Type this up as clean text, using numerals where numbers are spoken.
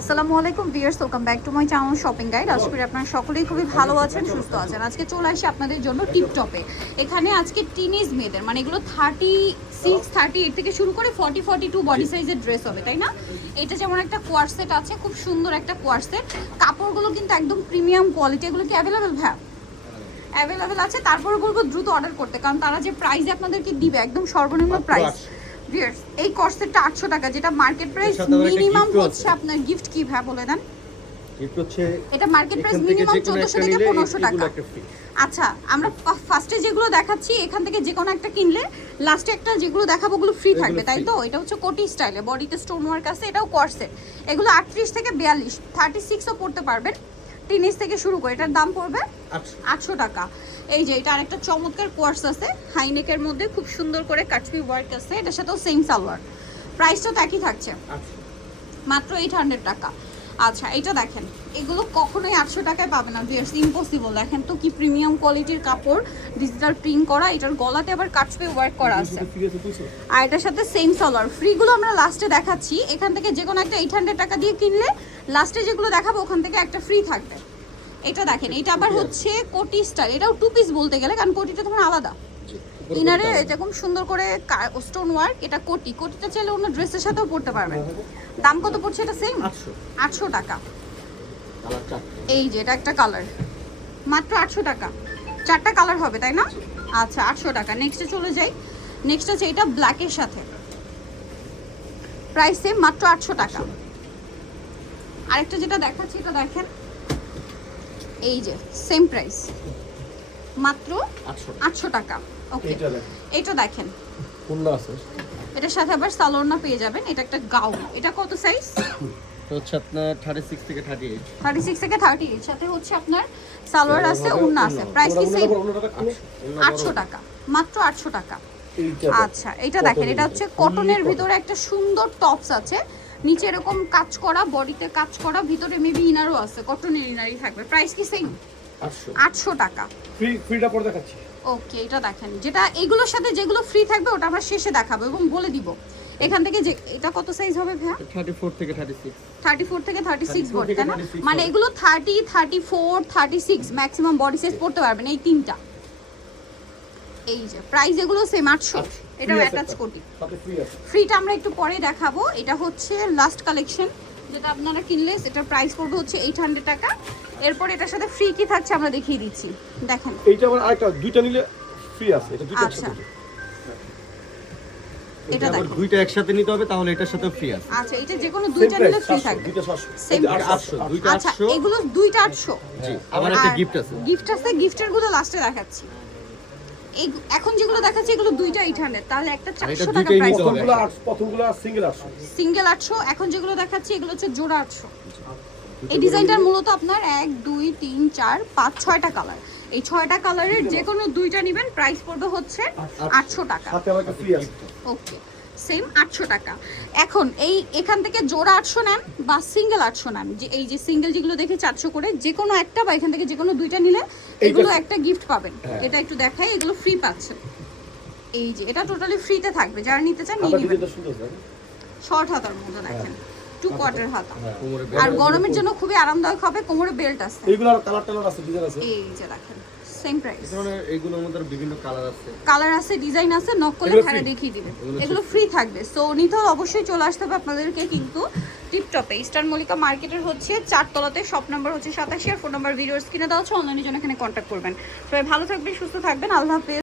আসসালামু আলাইকুম viewers, welcome back to my channel shopping guide. আশা করি আপনারা সকলেই খুবই ভালো আছেন, সুস্থ আছেন। আজকে চলে আসি আপনাদের জন্য টিপটপে। এখানে আজকে টিনেজ মেয়েদের মানে এগুলো 36-38 থেকে শুরু করে 40-42 বডি সাইজের ড্রেস হবে, তাই না? এটা যেমন একটা কোয়ারসেট আছে, খুব সুন্দর একটা কোয়ারসেট। কাপড়গুলো কিন্তু একদম প্রিমিয়াম কোয়ালিটি। এগুলো কি অ্যাভেলেবেল? হ্যাঁ, অ্যাভেলেবেল আছে। তারপরে বলবো দ্রুত অর্ডার করতে, কারণ তারা যে প্রাইসে আপনাদেরকে দিবে একদম সর্বনিম্ন প্রাইস। ভিউয়ার্স, এই কর্সেটটা 800 টাকা, যেটা মার্কেট প্রাইস মিনিমাম হচ্ছে আপনার গিফট কি ভাই বলে দেন? গিফট হচ্ছে এটা মার্কেট প্রাইস মিনিমাম 1400 থেকে 1500 টাকা। আচ্ছা, আমরা ফার্স্টে যেগুলো দেখাচ্ছি এখান থেকে যে কোনো একটা কিনলে লাস্টে একটা যেগুলো দেখাবো ওগুলো ফ্রি থাকবে, তাই তো? এটা হচ্ছে কোটি স্টাইলে, বডিতে স্টোন ওয়ার্ক আছে। এটাও কর্সেট। এগুলো 38 থেকে 42, 36 ও পড়তে পারবেন। টিনিস থেকে শুরু করে এটার দাম পড়বে 800 টাকা। এই যে এটা আরেকটা চমৎকার কোয়ার্স আছে, হাইনেকের মধ্যে খুব সুন্দর করে কাটফি ওয়ার্ক আছে। এটার সাথেও সেম সালোয়ার, প্রাইসটা তো একই থাকছে, মাত্র 800 টাকা। আচ্ছা, এটা দেখেন, এগুলো কখনোই 800 টাকায় পাবে না ভিউয়ার্স, ইম্পসিবল। দেখেন তো কি প্রিমিয়াম কোয়ালিটির কাপড়, ডিজিটাল প্রিন্ট করা। এটার গলাতে আবার কাটফি ওয়ার্ক করা আছে, আর এটার সাথে সেম সালোয়ার। ফ্রিগুলো আমরা লাস্টে দেখাচ্ছি। এখান থেকে যে কোনো একটা 800 টাকা দিয়ে কিনলে লাস্টে যেগুলো দেখাবো ওখান থেকে একটা ফ্রি থাকবে। এটা দেখেন, এটা আবার হচ্ছে কোটি স্টাইল। এটাও টু পিস বলতে গেলে, কারণ কোটিটা তখন আলাদা। ইনারে এরকম সুন্দর করে স্টোন ওয়ার্ক। এটা কোটিটা চাইলে অন্য ড্রেসের সাথেও পরতে পারবেন। দাম কত পড়ছে এটা? সেম 800 টাকা। এই যে এটা একটা কালার, মাত্র 800 টাকা। 4টা কালার হবে, তাই না? আচ্ছা, 800 টাকা। নেক্সটে চলে যাই। নেক্সট আছে এটা ব্ল্যাকের সাথে, প্রাইস সেম, মাত্র 800 টাকা। আরেকটা যেটা দেখাচ্ছি এটা দেখেন, এই যে সেম প্রাইস, মাত্র 800 টাকা। ওকে, এটা দেখেন, এটার সাথে আবার সালোয়ার পেয়ে যাবেন। এটা একটা গাউন। এটা কত সাইজ? হচ্ছে আপনার 36 থেকে 38। 36 থেকে 38, সাথে হচ্ছে আপনার সালোয়ার আছে, ওড়না আছে। প্রাইস কি সেম? 800 টাকা, মাত্র 800 টাকা। আচ্ছা, এটা দেখেন, এটা হচ্ছে কটনের ভিতরে একটা সুন্দর টপস আছে, নিচে এরকম কাজ করা, বডিতে কাজ করা, ভিতরে মেবি ইনারও আছে, কটনের ইনারই থাকবে। প্রাইস কি সেম? 800 টাকা। ফ্রিটা পরে দেখাচ্ছি। ওকে, এটা দেখেন, যেটা এগুলোর সাথে যেগুলো ফ্রি থাকবে ওটা আমরা শেষে দেখাবো এবং বলে দিব। এখান থেকে যে এটা কত সাইজ হবে ভাইয়া? 34 থেকে 36। 34 থেকে 36 বডি, তাই না? মানে এগুলো 30, 34, 36 ম্যাক্সিমাম বডি সাইজ পড়তে পারবেন এই তিনটা। এই যে প্রাইস এগুলো সেম 800। এটাও অ্যাটাচ কোটি। ফ্রিটা আমরা একটু পরে দেখাবো। এটা হচ্ছে লাস্ট কালেকশন, যেটা আপনারা কিনলে এটার প্রাইস পড়বে হচ্ছে 800 টাকা। এরপর এটার সাথে ফ্রি কি থাকছে আমরা দেখিয়ে দিচ্ছি, দেখেন। এইটা আবার আরেকটা, দুইটা নিলে ফ্রি আছে। এটা দুইটা আচ্ছা, একসাথে। এটা দেখেন, দুইটা একসাথে নিতে হবে, তাহলে এটার সাথে ফ্রি আছে। আচ্ছা, এটা যে কোনো দুইটা নিলে ফ্রি থাকবে। দুইটা 700। সেম 800, দুইটা 800। আচ্ছা, এগুলো দুইটা 800। জি, আবার একটা গিফট আছে। গিফট আছে, গিফটের গুলো লাস্টে দেখাচ্ছি। এই এখন যেগুলো দেখাচ্ছি এগুলো দুইটা 800, তাহলে একটা 400 টাকা প্রাইস। প্রথমগুলো সিঙ্গেল 800। সিঙ্গেল 800। এখন যেগুলো দেখাচ্ছি এগুলো হচ্ছে জোড়া 800। এই ডিজাইনটার মূলত আপনার 1 2 3 4 5 6টা কালার। এই 6টা কালারের যে কোনো দুইটা নেবেন, প্রাইস পড়বে হচ্ছে 800 টাকা। সাথে আবার একটা ফ্রি আছে। ওকে, সেম 800 টাকা। এখন এখান থেকে জোড়া 800 নেন বা সিঙ্গেল 800 নেন, যে এই যে সিঙ্গেল যেগুলো দেখে 400 করে, যে কোনো একটা বা এখান থেকে যে কোনো দুইটা নিলে এগুলো একটা গিফট পাবেন। এটা একটু দেখাই, এগুলো ফ্রি পাচ্ছেন। এই যে এটা টোটালি ফ্রিতে থাকবে, যারা নিতে চান নিয়ে নেবেন। শর্ট হাতার মধ্যে দেখেন, 2 কোয়ার্টার হাতা, আর গরমের জন্য খুবই আরামদায়ক হবে। কোমরে বেল্ট আছে। এইগুলোর কালার আছে, ডিজাইন আছে। এই যে দেখেন, সেম প্রাইস। এইগুলোর মধ্যে বিভিন্ন কালার আছে, ডিজাইন আছে, নক করলে ভাড়া দেখিয়ে দিবে। এগুলো ফ্রি থাকবে। সো নিতে অবশ্যই চলে আসতে হবে আপনাদেরকে কিন্তু টিপটপে, ইস্টার্ন মল্লিকা মার্কেটের হচ্ছে 4 তলাতে। শপ নাম্বার হচ্ছে 87 আর ফোন নাম্বার ভিডিওর স্ক্রিনে দেওয়া আছে। অনলাইনের জন্য এখানে কন্ট্যাক্ট করবেন। সবাই ভালো থাকবেন, সুস্থ থাকবেন। আল্লাহ হাফেজ।